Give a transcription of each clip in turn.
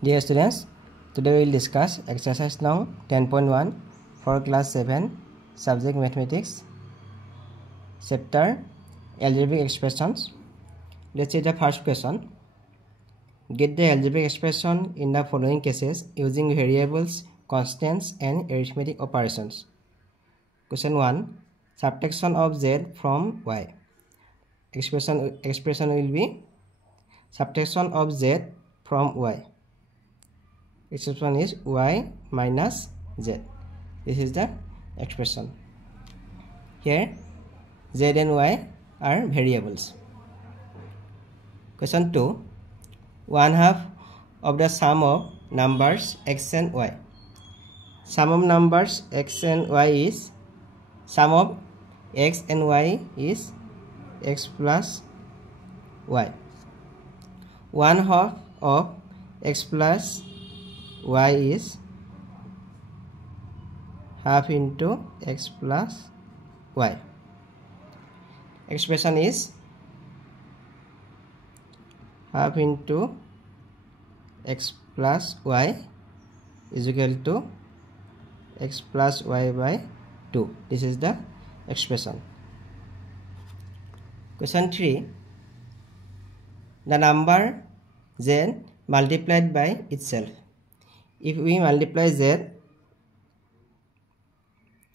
Dear students, today we will discuss exercise now 10.1 for class 7, subject mathematics, chapter algebraic expressions. Let's see the first question. Get the algebraic expression in the following cases using variables, constants and arithmetic operations. Question 1. Subtraction of z from y. Expression will be subtraction of z from y. Expression is y minus z. This is the expression. Here z and y are variables. Question 2. 1/2 of the sum of numbers x and y. Sum of numbers x and y is sum of x and y is x plus y. 1/2 of x plus y is half into x plus y. Expression is half into x plus y is equal to x plus y by 2. This is the expression. Question 3. The number z multiplied by itself. If we multiply z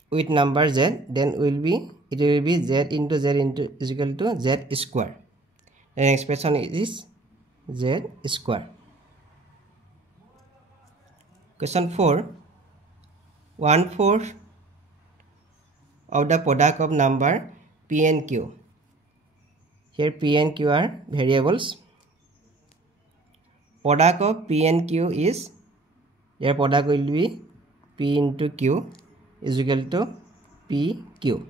with number z, then it will be z into z into is equal to z square. Then expression is z square. Question 4. 1/4 of the product of number p and q. Here p and q are variables. Product of p and q is, their product will be p into q is equal to pq.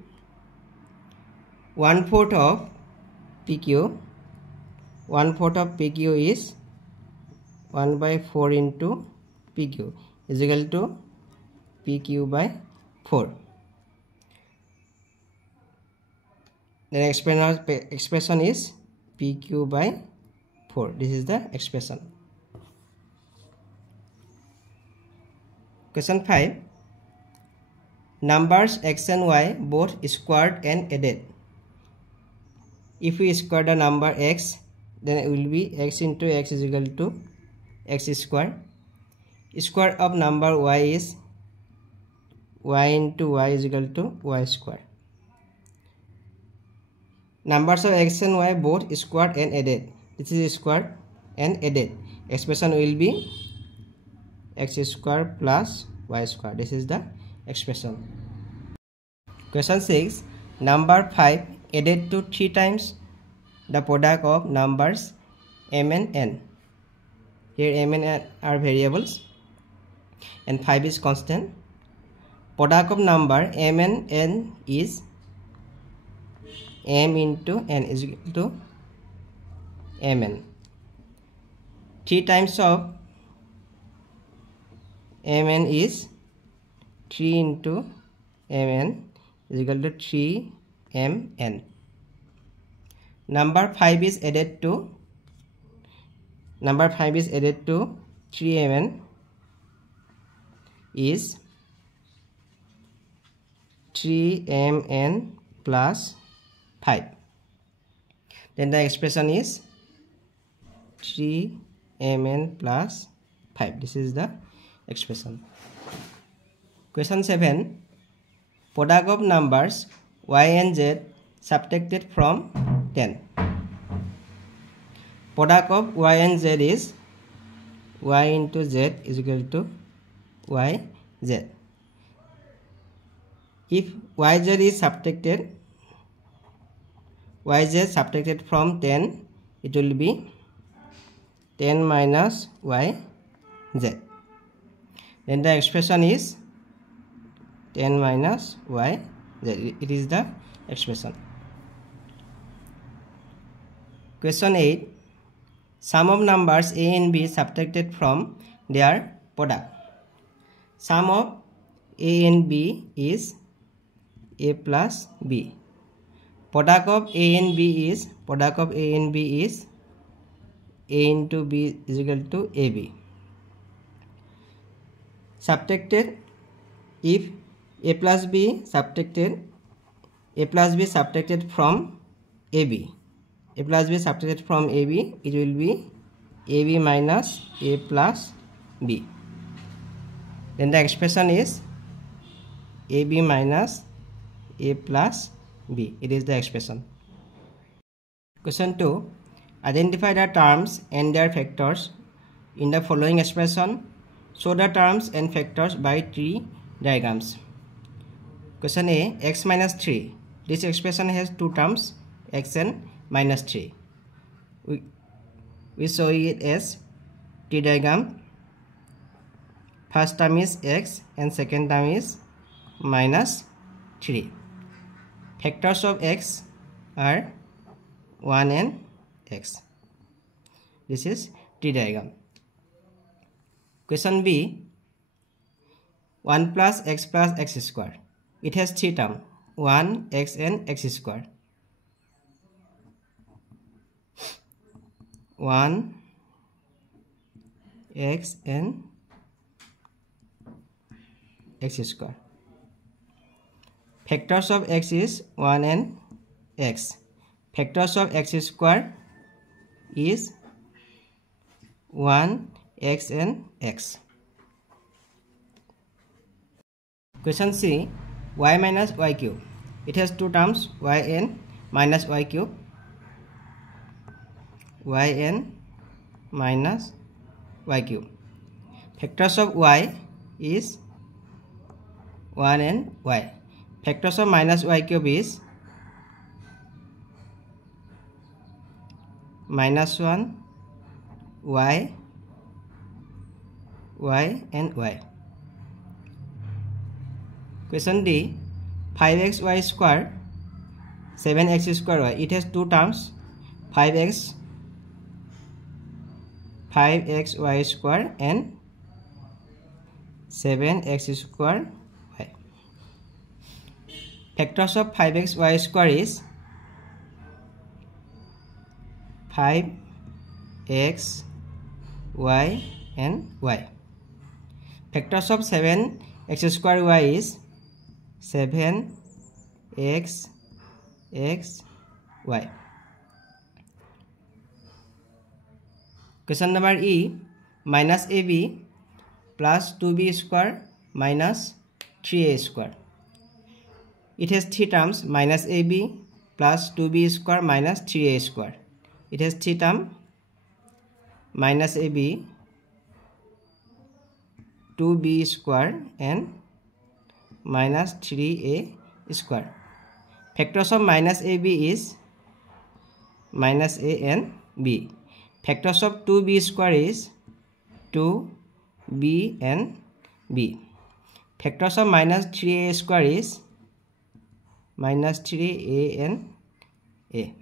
1/4 of pq. 1/4 of pq is 1/4 into pq is equal to pq by 4. The expression is pq by 4. This is the expression. Question 5. Numbers x and y both squared and added. If we square the number x, then it will be x into x is equal to x square. Square of number y is y into y is equal to y square. Numbers of x and y both squared and added. This is squared and added. Expression will be x square plus y square. This is the expression. Question 6. Number 5 added to 3 times the product of numbers m and n. Here m and n are variables and 5 is constant. Product of number m and n is m into n is equal to mn. 3 times of mn is 3 into mn is equal to 3mn. Number 5 is added to 3mn is 3mn plus 5. Then the expression is 3mn plus 5. This is the expression. Question 7. Product of numbers y and z subtracted from 10. Product of y and z is y into z is equal to yz. If yz is subtracted from 10, it will be 10 minus yz. Then the expression is 10 minus yz. It is the expression. Question 8. Sum of numbers a and b subtracted from their product. Sum of a and b is a plus b. Product of a and b is a into b is equal to ab. subtracted, if a plus b subtracted from ab, a plus b subtracted from ab, it will be ab minus a plus b. Then the expression is ab minus a plus b. It is the expression. Question 2. Identify the terms and their factors in the following expression. Show the terms and factors by tree diagrams. Question A. X minus 3. This expression has two terms, x and minus 3. We show it as tree diagram. First term is x and second term is minus 3. Factors of x are 1 and x. This is tree diagram. Question B. 1 plus x square. It has three terms, 1, x and x square. 1, x and x square. Factors of x is 1 and x. Factors of x square is 1, x and x. Question C. Y minus y cube. It has two terms, y and minus y cube. Y and minus y cube. Factors of y is 1 and y. Factors of minus y cube is minus 1, y and y. Question D. 5xy square, 7x square y. It has two terms, 5xy square and 7x square y. Factors of 5xy square is 5x, y and y. Factors of 7x square y is 7x, x, y. Question number E. Minus ab plus 2b square minus 3a square. It has three terms, minus ab plus 2b square minus 3a square. It has three terms, minus ab, 2b square and minus 3a square. Factors of minus ab is minus a and b. Factors of 2b square is 2b and b. Factors of minus 3a square is minus 3a and a.